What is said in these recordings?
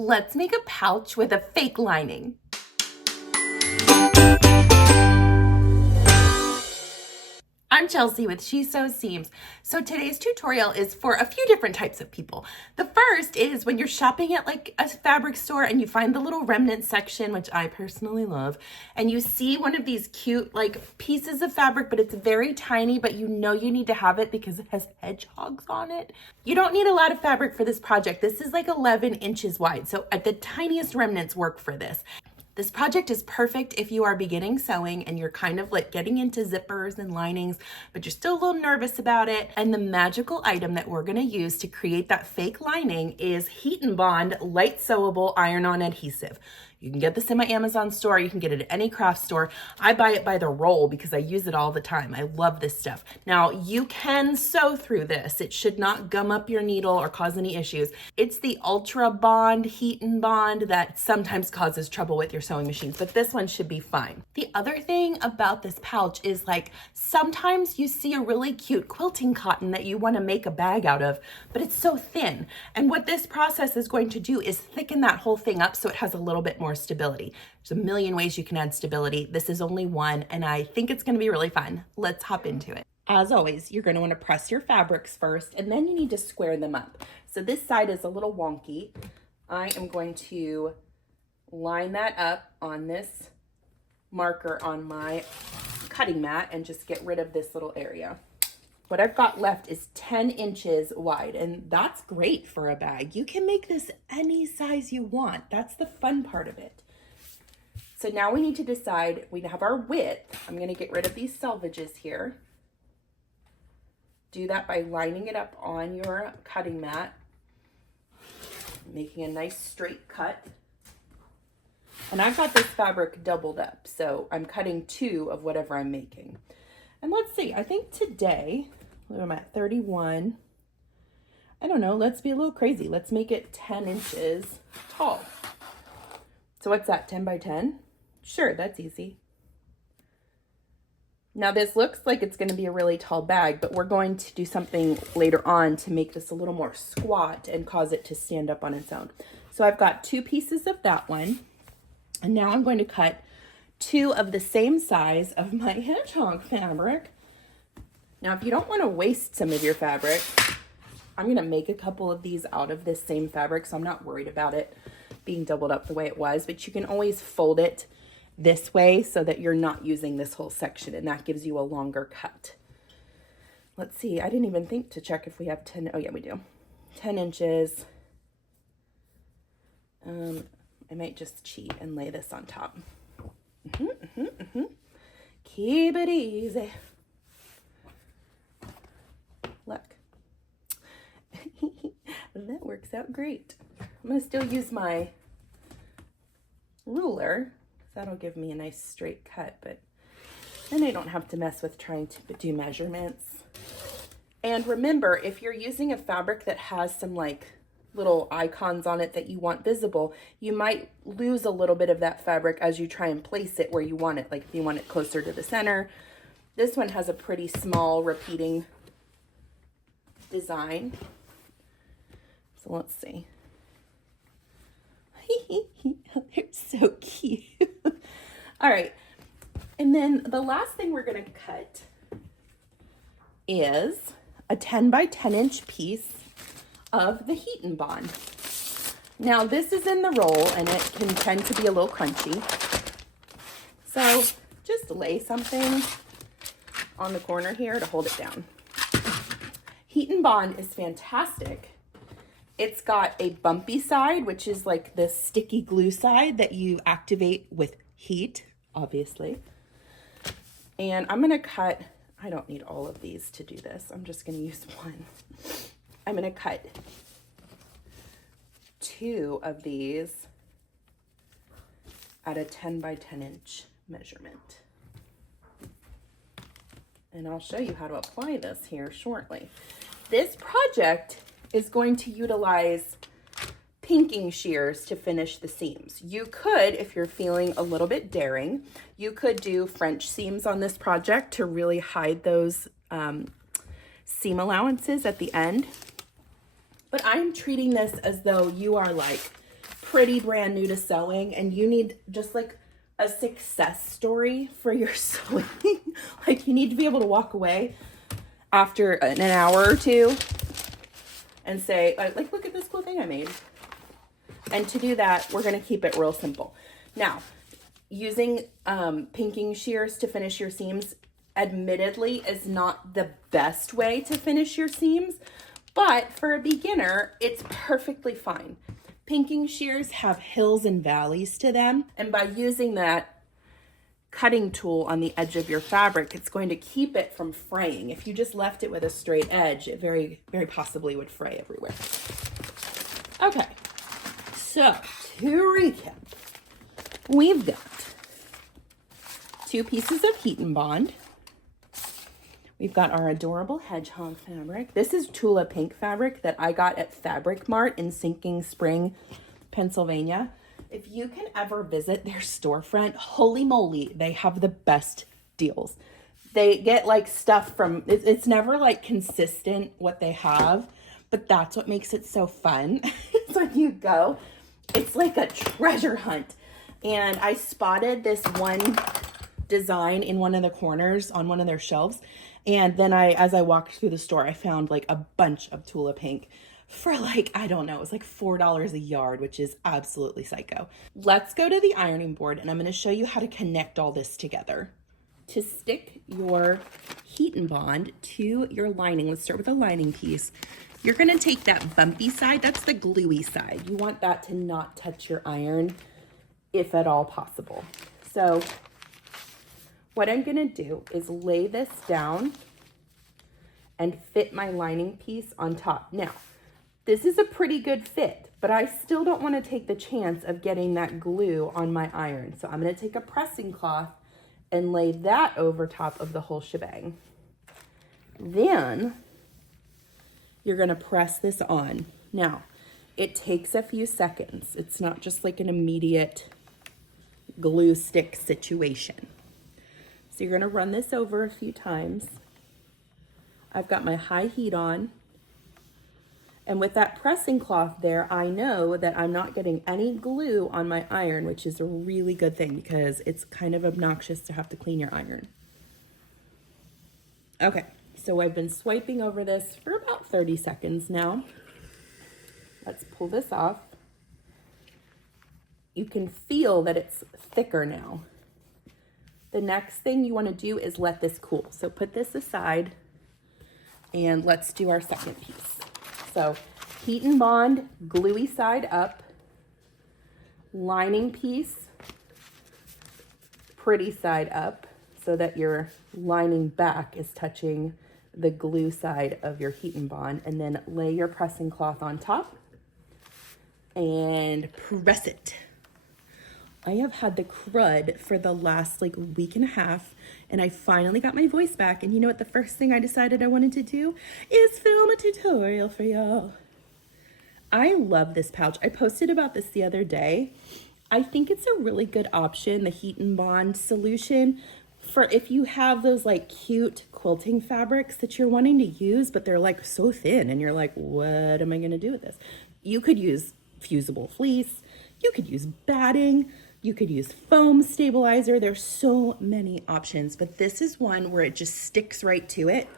Let's make a pouch with a fake lining. I'm Chelsea with She Sews Seams. So today's tutorial is for a few different types of people. The first is when you're shopping at like a fabric store and you find the little remnant section, which I personally love, and you see one of these cute like pieces of fabric, but it's very tiny, but you know you need to have it because it has hedgehogs on it. You don't need a lot of fabric for this project. This is like 11 inches wide, so at the tiniest remnants work for this. This project is perfect if you are beginning sewing and you're kind of like getting into zippers and linings, but you're still a little nervous about it. And the magical item that we're gonna use to create that fake lining is Heat and Bond Light Sewable Iron-On Adhesive. You can get this in my Amazon store. You can get it at any craft store. I buy it by the roll because I use it all the time. I love this stuff. Now, you can sew through this. It should not gum up your needle or cause any issues. It's the Ultra Bond Heat and Bond that sometimes causes trouble with your sewing machines, but this one should be fine. The other thing about this pouch is like sometimes you see a really cute quilting cotton that you want to make a bag out of, but it's so thin. And what this process is going to do is thicken that whole thing up so it has a little bit more stability. There's a million ways you can add stability. This is only one, and I think it's going to be really fun. Let's hop into it. As always, you're going to want to press your fabrics first, and then you need to square them up. So this side is a little wonky. I am going to line that up on this marker on my cutting mat and just get rid of this little area. What I've got left is 10 inches wide, and that's great for a bag. You can make this any size you want. That's the fun part of it. So now we need to decide, we have our width. I'm gonna get rid of these selvages here. Do that by lining it up on your cutting mat, making a nice straight cut. And I've got this fabric doubled up, so I'm cutting 2 of whatever I'm making. And let's see, I think today, what am I at, 31? I don't know, let's be a little crazy. Let's make it 10 inches tall. So what's that, 10 by 10? Sure, that's easy. Now this looks like it's gonna be a really tall bag, but we're going to do something later on to make this a little more squat and cause it to stand up on its own. So I've got 2 pieces of that one, and now I'm going to cut 2 of the same size of my hedgehog fabric. Now, if you don't want to waste some of your fabric, I'm going to make a couple of these out of this same fabric, so I'm not worried about it being doubled up the way it was, but you can always fold it this way so that you're not using this whole section, and that gives you a longer cut. Let's see, I didn't even think to check if we have 10, oh yeah, we do. 10 inches. I might just cheat and lay this on top. Keep it easy. Look. That works out great. I'm going to still use my ruler. That'll give me a nice straight cut, but then I don't have to mess with trying to do measurements. And remember, if you're using a fabric that has some like little icons on it that you want visible, you might lose a little bit of that fabric as you try and place it where you want it. Like if you want it closer to the center. This one has a pretty small repeating design. So let's see. They're so cute. All right. And then the last thing we're going to cut is a 10 by 10 inch piece of the Heat and Bond. Now this is in the roll and it can tend to be a little crunchy. So just lay something on the corner here to hold it down. Heat and Bond is fantastic. It's got a bumpy side, which is like the sticky glue side that you activate with heat, obviously. And I'm gonna cut, I don't need all of these to do this. I'm just gonna use one. I'm gonna cut 2 of these at a 10 by 10 inch measurement. And I'll show you how to apply this here shortly. This project is going to utilize pinking shears to finish the seams. You could, if you're feeling a little bit daring, you could do French seams on this project to really hide those seam allowances at the end. But I'm treating this as though you are like pretty brand new to sewing and you need just like a success story for your sewing, like you need to be able to walk away after an hour or two and say, like, look at this cool thing I made. And to do that, we're going to keep it real simple. Now, using pinking shears to finish your seams, admittedly, is not the best way to finish your seams, but for a beginner, it's perfectly fine. Pinking shears have hills and valleys to them, and by using that cutting tool on the edge of your fabric, it's going to keep it from fraying. If you just left it with a straight edge, it very, very possibly would fray everywhere. Okay, so to recap, we've got 2 pieces of heat and bond. We've got our adorable hedgehog fabric. This is Tula Pink fabric that I got at Fabric Mart in Sinking Spring, Pennsylvania. If you can ever visit their storefront, holy moly, they have the best deals. They get like stuff from, it's never like consistent what they have, but that's what makes it so fun. It's when you go, it's like a treasure hunt. And I spotted this one design in one of the corners on one of their shelves. And then as I walked through the store, I found like a bunch of Tula Pink for like, I don't know, it was like $4 a yard, which is absolutely psycho. Let's go to the ironing board and I'm going to show you how to connect all this together. To stick your heat and bond to your lining, let's start with the lining piece. You're going to take that bumpy side, that's the gluey side. You want that to not touch your iron if at all possible. So what I'm going to do is lay this down and fit my lining piece on top. Now, this is a pretty good fit, but I still don't want to take the chance of getting that glue on my iron. So I'm going to take a pressing cloth and lay that over top of the whole shebang. Then you're going to press this on. Now, it takes a few seconds. It's not just like an immediate glue stick situation. So you're going to run this over a few times. I've got my high heat on. And with that pressing cloth there, I know that I'm not getting any glue on my iron, which is a really good thing because it's kind of obnoxious to have to clean your iron. Okay, so I've been swiping over this for about 30 seconds now. Let's pull this off. You can feel that it's thicker now. The next thing you want to do is let this cool. So put this aside and let's do our second piece. So heat and bond, gluey side up, lining piece, pretty side up so that your lining back is touching the glue side of your heat and bond, and then lay your pressing cloth on top and press it. I have had the crud for the last like week and a half, and I finally got my voice back. And you know what the first thing I decided I wanted to do is film a tutorial for y'all. I love this pouch. I posted about this the other day. I think it's a really good option, the heat and bond solution, for if you have those like cute quilting fabrics that you're wanting to use, but they're like so thin and you're like, what am I gonna do with this? You could use fusible fleece, you could use batting, you could use foam stabilizer. There's so many options, but this is one where it just sticks right to it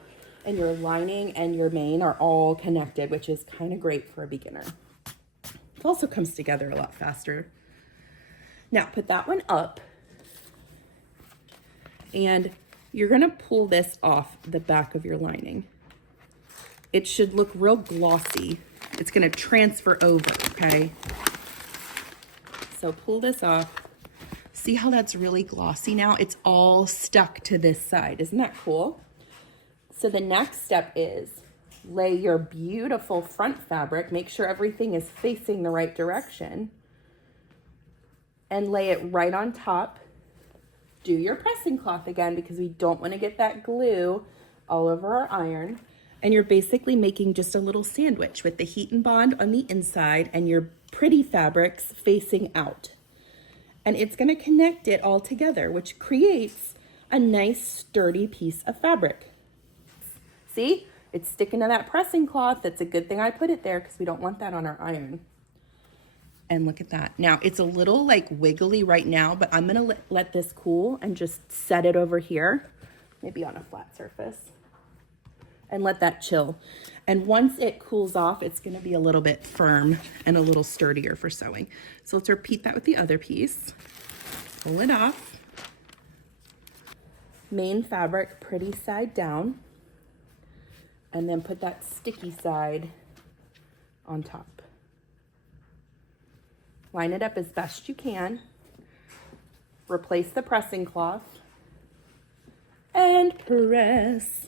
and your lining and your main are all connected, which is kind of great for a beginner. It also comes together a lot faster. Now put that one up and you're gonna pull this off the back of your lining. It should look real glossy. It's gonna transfer over, okay? So pull this off. See how that's really glossy now? It's all stuck to this side. Isn't that cool? So the next step is lay your beautiful front fabric. Make sure everything is facing the right direction. And lay it right on top. Do your pressing cloth again because we don't want to get that glue all over our iron. And you're basically making just a little sandwich with the heat and bond on the inside and your pretty fabrics facing out. And it's going to connect it all together, which creates a nice sturdy piece of fabric. See, it's sticking to that pressing cloth. That's a good thing I put it there because we don't want that on our iron. And look at that. Now it's a little like wiggly right now, but I'm gonna let this cool and just set it over here, maybe on a flat surface, and let that chill. And once it cools off, it's gonna be a little bit firm and a little sturdier for sewing. So let's repeat that with the other piece. Pull it off. Main fabric, pretty side down. And then put that sticky side on top. Line it up as best you can. Replace the pressing cloth. And press.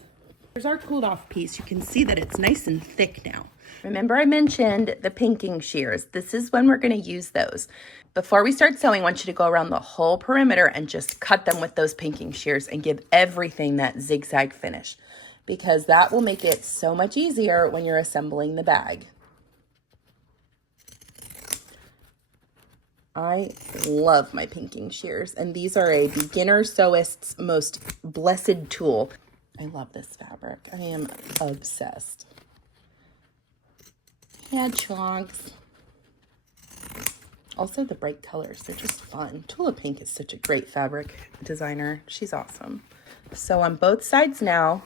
Here's our cooled off piece. You can see that it's nice and thick now. Remember I mentioned the pinking shears. This is when we're gonna use those. Before we start sewing, I want you to go around the whole perimeter and just cut them with those pinking shears and give everything that zigzag finish, because that will make it so much easier when you're assembling the bag. I love my pinking shears, and these are a beginner sewist's most blessed tool. I love this fabric. I am obsessed. Hedgehogs. Also the bright colors, they're just fun. Tula Pink is such a great fabric designer. She's awesome. So on both sides now,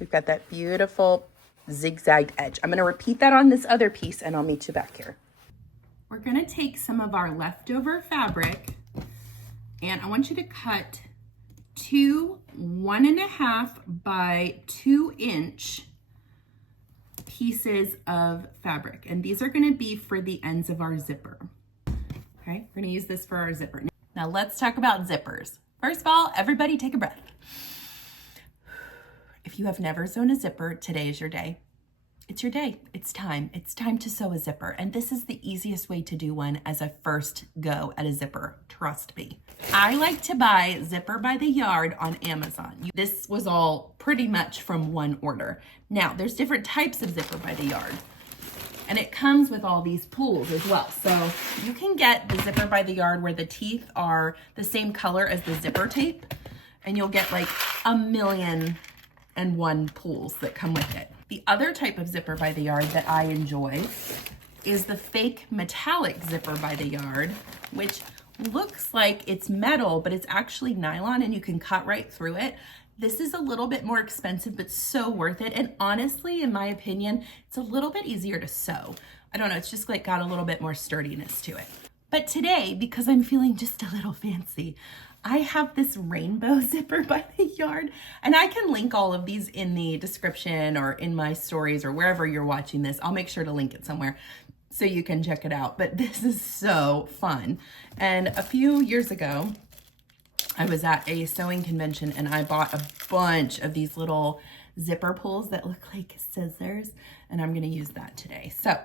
we've got that beautiful zigzagged edge. I'm gonna repeat that on this other piece and I'll meet you back here. We're gonna take some of our leftover fabric and I want you to cut 2 1.5 by 2 inch pieces of fabric. And these are gonna be for the ends of our zipper. Okay, we're gonna use this for our zipper. Now let's talk about zippers. First of all, everybody take a breath. If you have never sewn a zipper, today is your day. It's your day. It's time. It's time to sew a zipper. And this is the easiest way to do one as a first go at a zipper. Trust me. I like to buy Zipper by the Yard on Amazon. This was all pretty much from one order. Now, there's different types of Zipper by the Yard. And it comes with all these pools as well. So you can get the Zipper by the Yard where the teeth are the same color as the zipper tape. And you'll get like 1,000,001 pools that come with it. The other type of Zipper by the Yard that I enjoy is the fake metallic Zipper by the Yard, which looks like it's metal, but it's actually nylon and you can cut right through it. This is a little bit more expensive, but so worth it. And honestly, in my opinion, it's a little bit easier to sew. I don't know, it's just like got a little bit more sturdiness to it. But today, because I'm feeling just a little fancy, I have this rainbow Zipper by the Yard, and I can link all of these in the description or in my stories or wherever you're watching this. I'll make sure to link it somewhere so you can check it out. But this is so fun. And a few years ago, I was at a sewing convention and I bought a bunch of these little zipper pulls that look like scissors, and I'm gonna use that today. So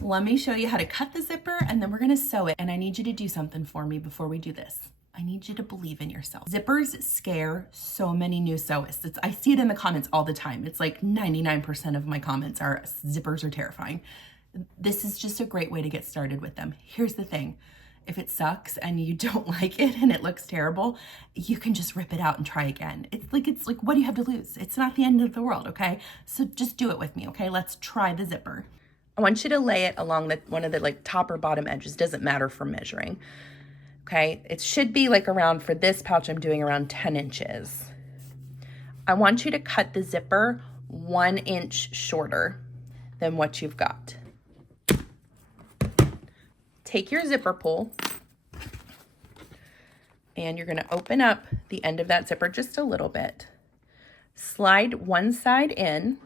let me show you how to cut the zipper and then we're gonna sew it. And I need you to do something for me before we do this. I need you to believe in yourself. Zippers scare so many new sewists. I see it in the comments all the time. It's like 99% of my comments are zippers are terrifying. This is just a great way to get started with them. Here's the thing. If it sucks and you don't like it and it looks terrible, you can just rip it out and try again. It's like, what do you have to lose? It's not the end of the world, okay? So just do it with me, okay? Let's try the zipper. I want you to lay it along one of the like top or bottom edges. Doesn't matter for measuring. Okay, it should be like around, for this pouch, I'm doing around 10 inches. I want you to cut the zipper 1 inch shorter than what you've got. Take your zipper pull and you're gonna open up the end of that zipper just a little bit. Slide one side in,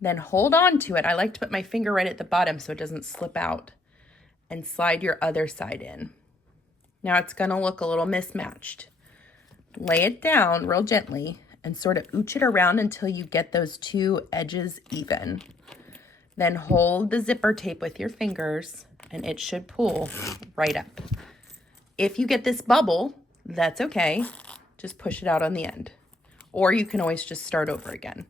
then hold on to it. I like to put my finger right at the bottom so it doesn't slip out, and slide your other side in. Now it's gonna look a little mismatched. Lay it down real gently and sort of ooch it around until you get those two edges even. Then hold the zipper tape with your fingers and it should pull right up. If you get this bubble, that's okay. Just push it out on the end. Or you can always just start over again.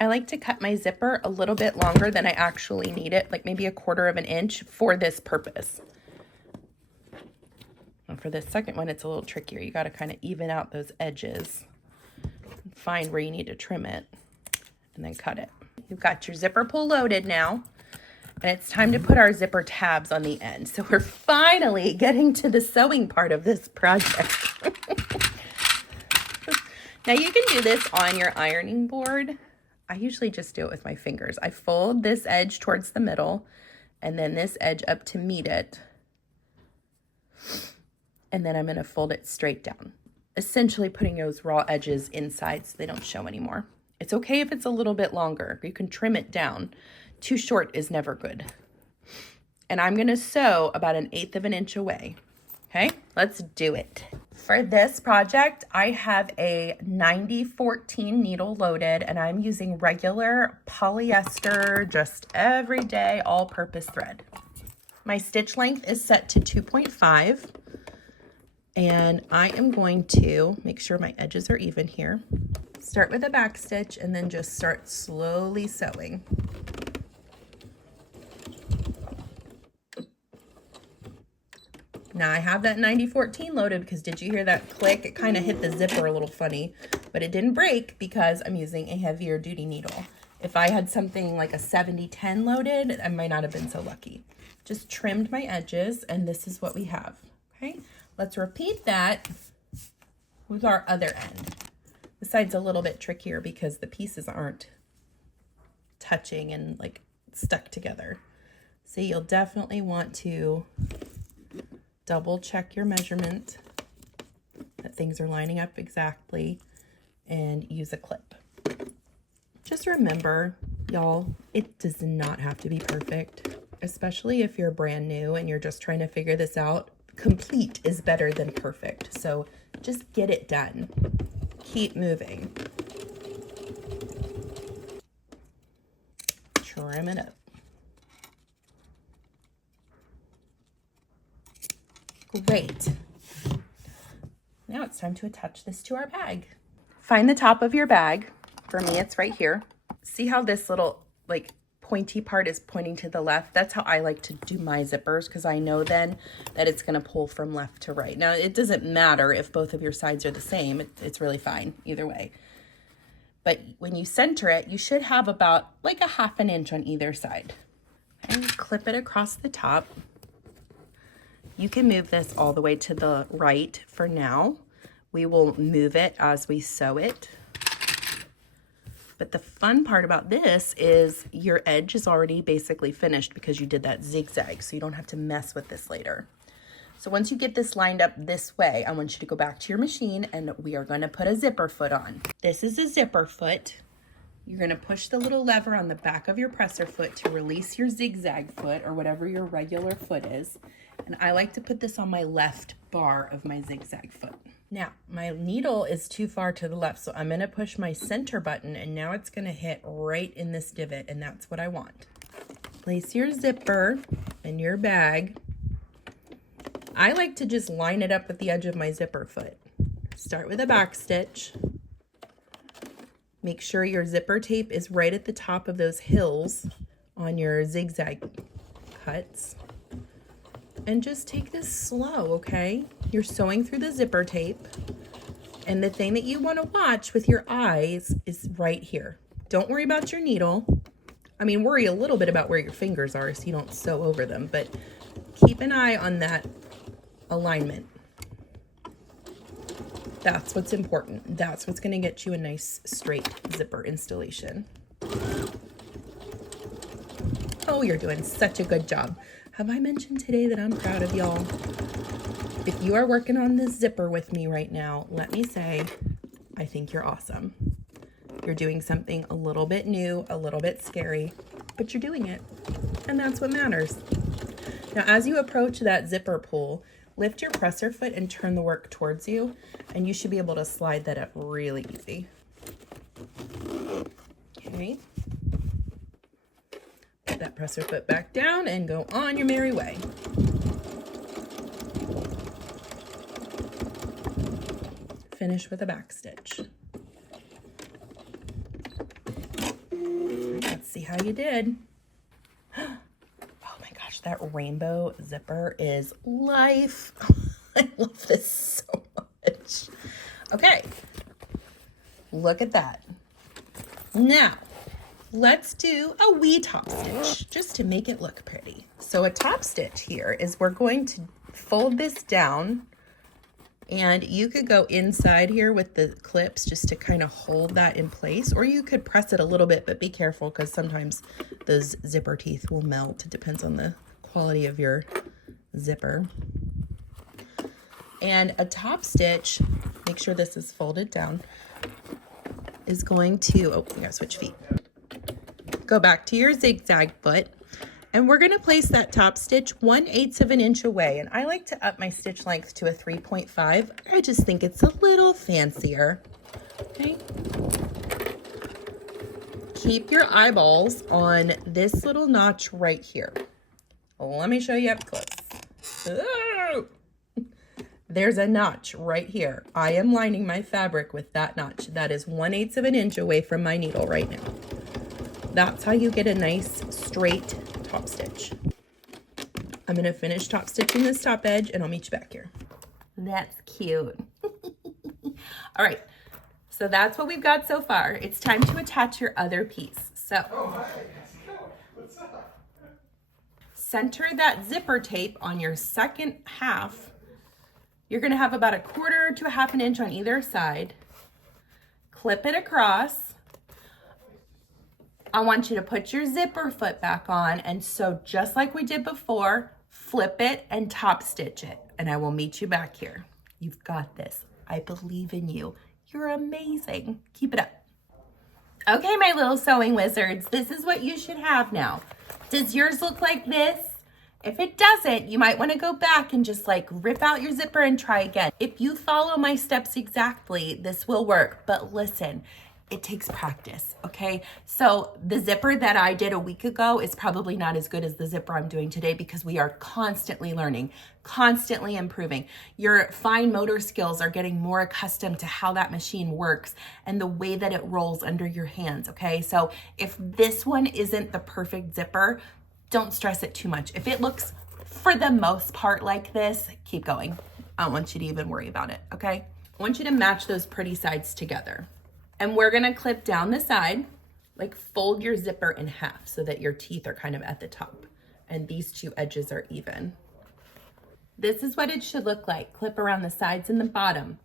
I like to cut my zipper a little bit longer than I actually need it, like maybe 1/4 of an inch for this purpose. And for this second one, it's a little trickier. You got to kind of even out those edges, find where you need to trim it, and then cut it. You've got your zipper pull loaded now. And it's time to put our zipper tabs on the end. So we're finally getting to the sewing part of this project. Now you can do this on your ironing board. I usually just do it with my fingers. I fold this edge towards the middle and then this edge up to meet it. And then I'm going to fold it straight down, essentially putting those raw edges inside so they don't show anymore. It's okay if it's a little bit longer. You can trim it down. Too short is never good. And I'm going to sew about 1/8 of an inch away. Okay, let's do it. For this project, I have a 9014 needle loaded, and I'm using regular polyester, just everyday all-purpose thread. My stitch length is set to 2.5, and I am going to make sure my edges are even here. Start with a back stitch and then just start slowly sewing. Now I have that 9014 loaded because did you hear that click? It kind of hit the zipper a little funny, but it didn't break because I'm using a heavier duty needle. If I had something like a 7010 loaded, I might not have been so lucky. Just trimmed my edges and this is what we have. Okay, let's repeat that with our other end. This side's a little bit trickier because the pieces aren't touching and like stuck together. So you'll definitely want to double check your measurement, that things are lining up exactly, and use a clip. Just remember, y'all, it does not have to be perfect, especially if you're brand new and you're just trying to figure this out. Complete is better than perfect, so just get it done. Keep moving. Trim it up. Great. Now it's time to attach this to our bag. Find the top of your bag. For me, it's right here. See how this little like pointy part is pointing to the left? That's how I like to do my zippers because I know then that it's going to pull from left to right. Now, it doesn't matter if both of your sides are the same. It's really fine either way. But when you center it, you should have about like 1/2 inch on either side. And clip it across the top. You can move this all the way to the right for now. We will move it as we sew it. But the fun part about this is your edge is already basically finished because you did that zigzag, so you don't have to mess with this later. So once you get this lined up this way, I want you to go back to your machine and we are going to put a zipper foot on. This is a zipper foot. You're going to push the little lever on the back of your presser foot to release your zigzag foot or whatever your regular foot is. And I like to put this on my left bar of my zigzag foot. Now, my needle is too far to the left, so I'm going to push my center button, and now it's going to hit right in this divot, and that's what I want. Place your zipper in your bag. I like to just line it up with the edge of my zipper foot. Start with a back stitch. Make sure your zipper tape is right at the top of those hills on your zigzag cuts. And just take this slow, okay? You're sewing through the zipper tape. And the thing that you want to watch with your eyes is right here. Don't worry about your needle. I mean, worry a little bit about where your fingers are so you don't sew over them, but keep an eye on that alignment. That's what's important. That's what's going to get you a nice straight zipper installation. Oh, you're doing such a good job. Have I mentioned today that I'm proud of y'all? If you are working on this zipper with me right now, let me say, I think you're awesome. You're doing something a little bit new, a little bit scary, but you're doing it. And that's what matters. Now, as you approach that zipper pull, lift your presser foot and turn the work towards you, and you should be able to slide that up really easy. Okay. Put that presser foot back down and go on your merry way. Finish with a back stitch. Let's see how you did. Oh my gosh, that rainbow zipper is life. I love this so much. Okay, look at that. Now, let's do a wee top stitch just to make it look pretty. So a top stitch here is we're going to fold this down, and you could go inside here with the clips just to kind of hold that in place, or you could press it a little bit, but be careful because sometimes those zipper teeth will melt. It depends on the quality of your zipper. And a top stitch, make sure this is folded down, is going to, oh, we gotta switch feet. Go back to your zigzag foot, and we're gonna place that top stitch 1/8 of an inch away. And I like to up my stitch length to a 3.5. I just think it's a little fancier, okay? Keep your eyeballs on this little notch right here. Let me show you up close. Oh! There's a notch right here. I am lining my fabric with that notch. That is 1/8 of an inch away from my needle right now. That's how you get a nice straight top stitch. I'm gonna finish top stitching this top edge and I'll meet you back here. That's cute. All right, so that's what we've got so far. It's time to attach your other piece. So, oh, hi. What's up? Center that zipper tape on your second half. You're gonna have about 1/4 to 1/2 inch on either side. Clip it across. I want you to put your zipper foot back on, and so just like we did before, flip it and top stitch it, and I will meet you back here. You've got this. I believe in you. You're amazing. Keep it up. Okay, my little sewing wizards, this is what you should have now. Does yours look like this? If it doesn't, you might want to go back and just like rip out your zipper and try again. If you follow my steps exactly, this will work. But listen, it takes practice, okay? So the zipper that I did a week ago is probably not as good as the zipper I'm doing today because we are constantly learning, constantly improving. Your fine motor skills are getting more accustomed to how that machine works and the way that it rolls under your hands, okay? So if this one isn't the perfect zipper, don't stress it too much. If it looks, for the most part, like this, keep going. I don't want you to even worry about it, okay? I want you to match those pretty sides together. And we're gonna clip down the side, like fold your zipper in half so that your teeth are kind of at the top and these two edges are even. This is what it should look like. Clip around the sides and the bottom.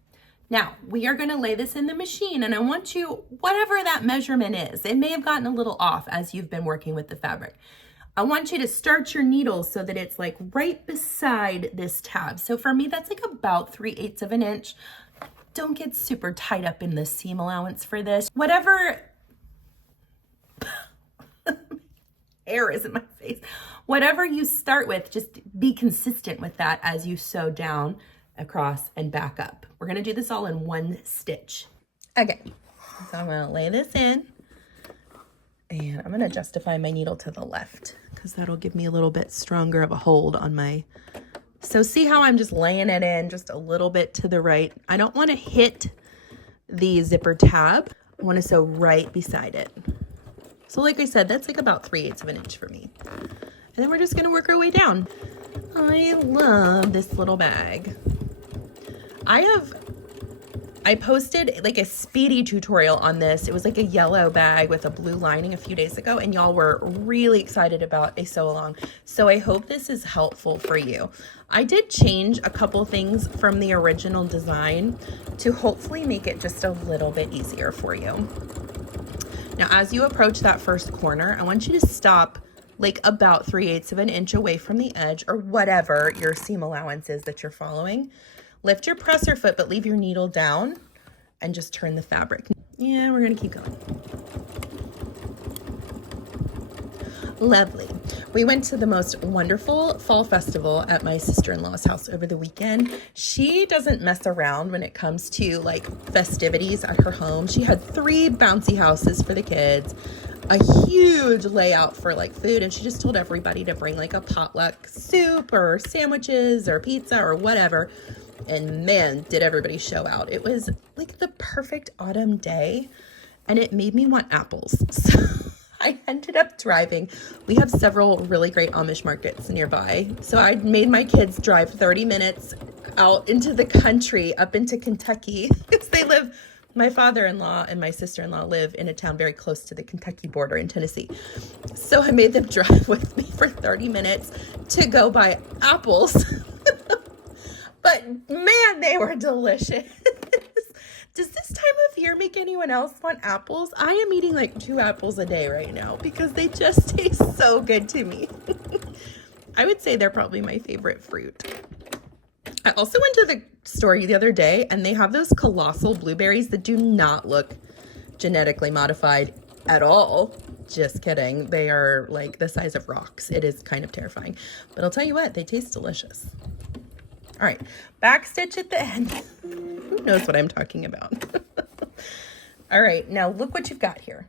Now, we are gonna lay this in the machine, and I want you, whatever that measurement is, it may have gotten a little off as you've been working with the fabric. I want you to start your needle so that it's like right beside this tab. So for me, that's like about 3/8 of an inch. Don't get super tied up in the seam allowance for this. Whatever, hair is in my face. Whatever you start with, just be consistent with that as you sew down, across, and back up. We're gonna do this all in one stitch. Okay, so I'm gonna lay this in, and I'm gonna justify my needle to the left because that'll give me a little bit stronger of a hold on my, so see how I'm just laying it in just a little bit to the right. I don't wanna hit the zipper tab. I wanna sew right beside it. So like I said, that's like about 3/8 of an inch for me. And then we're just gonna work our way down. I love this little bag. I posted like a speedy tutorial on this. It was like a yellow bag with a blue lining a few days ago, and y'all were really excited about a sew along. So I hope this is helpful for you. I did change a couple things from the original design to hopefully make it just a little bit easier for you. Now, as you approach that first corner, I want you to stop like about 3/8 of an inch away from the edge, or whatever your seam allowance is that you're following. Lift your presser foot, but leave your needle down and just turn the fabric. Yeah, we're gonna keep going. Lovely. We went to the most wonderful fall festival at my sister-in-law's house over the weekend. She doesn't mess around when it comes to like festivities at her home. She had 3 bouncy houses for the kids, a huge layout for like food, and she just told everybody to bring like a potluck soup or sandwiches or pizza or whatever. And man, did everybody show out. It was like the perfect autumn day, and it made me want apples. So I ended up driving. We have several really great Amish markets nearby. So I made my kids drive 30 minutes out into the country, up into Kentucky, because they live My father-in-law and my sister-in-law live in a town very close to the Kentucky border in Tennessee. So I made them drive with me for 30 minutes to go buy apples. But man, they were delicious. Does this time of year make anyone else want apples? I am eating like 2 apples a day right now because they just taste so good to me. I would say they're probably my favorite fruit. I also went to the store the other day and they have those colossal blueberries that do not look genetically modified at all. Just kidding. They are like the size of rocks. It is kind of terrifying. But I'll tell you what, they taste delicious. All right, back stitch at the end. Who knows what I'm talking about? All right, now look what you've got here.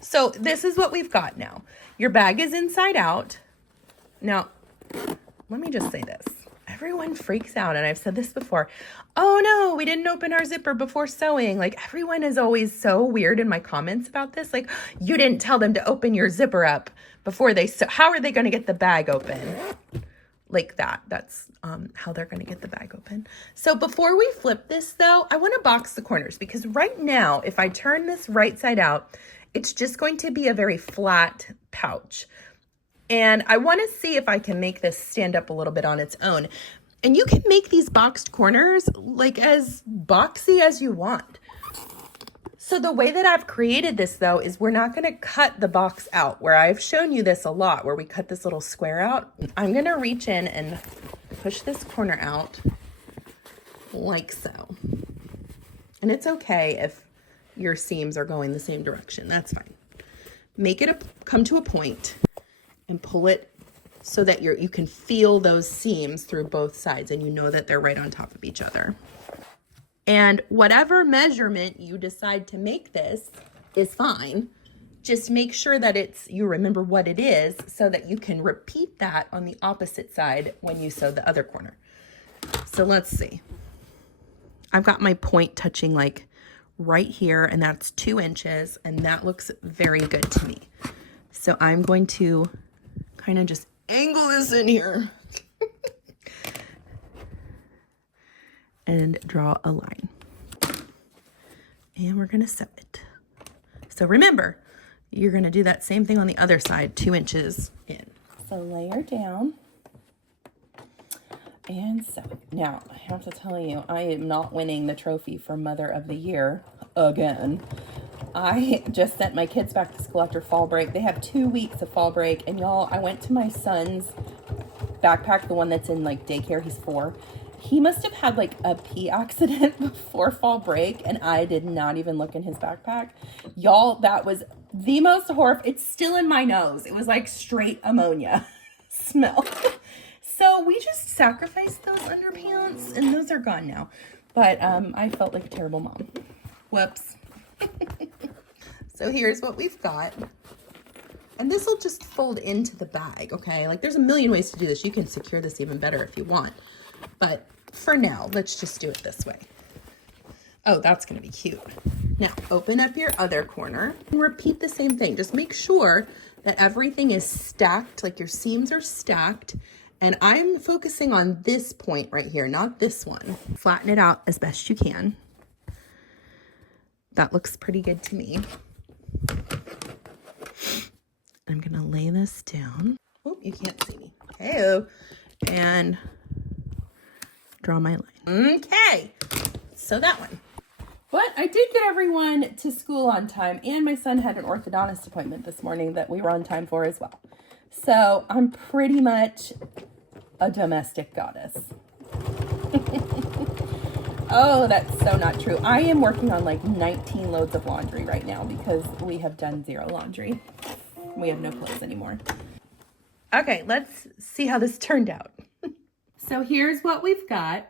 So this is what we've got now. Your bag is inside out. Now, let me just say this. Everyone freaks out, and I've said this before. Oh no, we didn't open our zipper before sewing. Like, everyone is always so weird in my comments about this. Like, you didn't tell them to open your zipper up before they sew. How are they going to get the bag open? Like that. That's how they're going to get the bag open. So before we flip this though, I want to box the corners because right now, if I turn this right side out, it's just going to be a very flat pouch. And I want to see if I can make this stand up a little bit on its own. And you can make these boxed corners like as boxy as you want. So the way that I've created this though is we're not going to cut the box out, where I've shown you this a lot, where we cut this little square out. I'm going to reach in and push this corner out like so. And it's okay if your seams are going the same direction. That's fine. Make it come to a point and pull it so that you can feel those seams through both sides and you know that they're right on top of each other. And whatever measurement you decide to make this is fine. Just make sure that you remember what it is so that you can repeat that on the opposite side when you sew the other corner. So let's see. I've got my point touching like right here, and that's 2 inches, and that looks very good to me. So I'm going to kind of just angle this in here and draw a line. And we're going to sew it. So remember, you're going to do that same thing on the other side, 2 inches in. So layer down and sew. Now, I have to tell you, I am not winning the trophy for Mother of the Year again. I just sent my kids back to school after fall break. They have 2 weeks of fall break. And y'all, I went to my son's backpack, the one that's in like daycare. He's 4. He must have had like a pee accident before fall break, and I did not even look in his backpack. Y'all, that was the most horrible. It's still in my nose. It was like straight ammonia smell. So we just sacrificed those underpants, and those are gone now. But I felt like a terrible mom. Whoops. So here's what we've got. And this will just fold into the bag, okay? Like, there's a million ways to do this. You can secure this even better if you want. But for now, let's just do it this way. Oh, that's going to be cute. Now, open up your other corner and repeat the same thing. Just make sure that everything is stacked, like your seams are stacked. And I'm focusing on this point right here, not this one. Flatten it out as best you can. That looks pretty good to me. I'm going to lay this down. Oh, you can't see me. Hey, and draw my line. Okay, so that one. But I did get everyone to school on time, and my son had an orthodontist appointment this morning that we were on time for as well. So I'm pretty much a domestic goddess. Oh, that's so not true. I am working on like 19 loads of laundry right now because we have done 0 laundry. We have no clothes anymore. Okay, let's see how this turned out. So here's what we've got.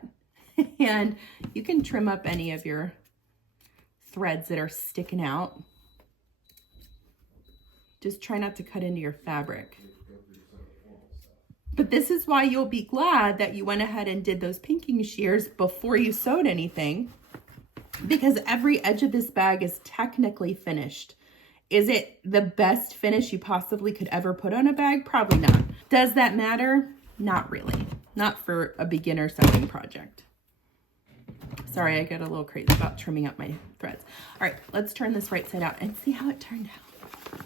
And you can trim up any of your threads that are sticking out. Just try not to cut into your fabric. But this is why you'll be glad that you went ahead and did those pinking shears before you sewed anything, because every edge of this bag is technically finished. Is it the best finish you possibly could ever put on a bag? Probably not. Does that matter? Not really. Not for a beginner sewing project. Sorry, I get a little crazy about trimming up my threads. All right, let's turn this right side out and see how it turned out.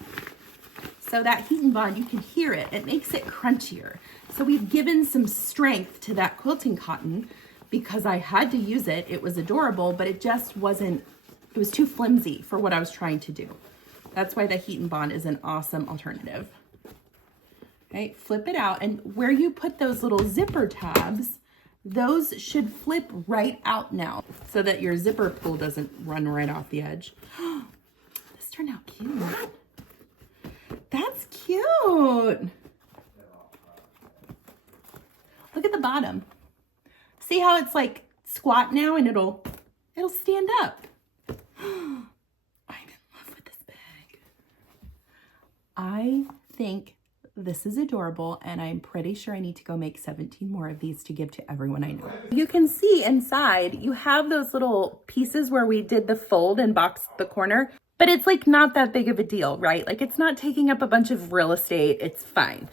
So that heat and bond, you can hear it. It makes it crunchier. So we've given some strength to that quilting cotton because I had to use it. It was adorable, but it just wasn't, it was too flimsy for what I was trying to do. That's why the heat and bond is an awesome alternative. Okay, flip it out, and where you put those little zipper tabs, those should flip right out now so that your zipper pull doesn't run right off the edge. This turned out cute. That's cute. Look at the bottom. See how it's like squat now and it'll stand up. I'm in love with this bag. I think this is adorable, and I'm pretty sure I need to go make 17 more of these to give to everyone I know. You can see inside, you have those little pieces where we did the fold and box the corner, but it's like not that big of a deal, right? Like it's not taking up a bunch of real estate. It's fine.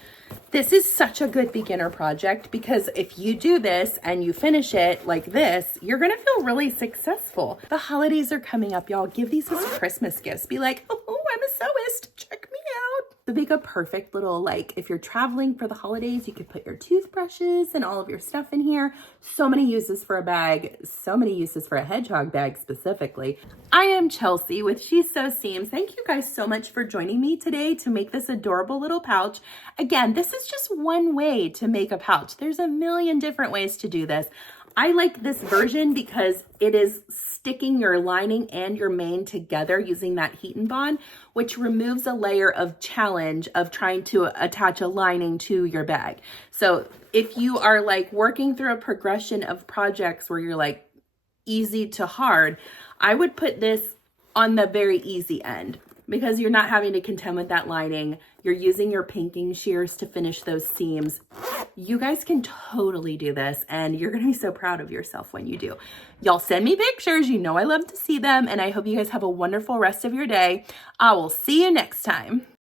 This is such a good beginner project because if you do this and you finish it like this, you're gonna feel really successful. The holidays are coming up, y'all. Give these as Christmas gifts. Be like, oh, I'm a sewist. Check me out. To make a perfect little, like, if you're traveling for the holidays, you could put your toothbrushes and all of your stuff in here. So many uses for a bag, so many uses for a hedgehog bag specifically. I am Chelsea with She Sew Seams. Thank you guys so much for joining me today to make this adorable little pouch. Again, this is just one way to make a pouch. There's a million different ways to do this. I like this version because it is sticking your lining and your main together using that heat and bond, which removes a layer of challenge of trying to attach a lining to your bag. So if you are like working through a progression of projects where you're like easy to hard, I would put this on the very easy end because you're not having to contend with that lining. You're using your pinking shears to finish those seams. You guys can totally do this, and you're gonna be so proud of yourself when you do. Y'all send me pictures. You know I love to see them, and I hope you guys have a wonderful rest of your day. I will see you next time.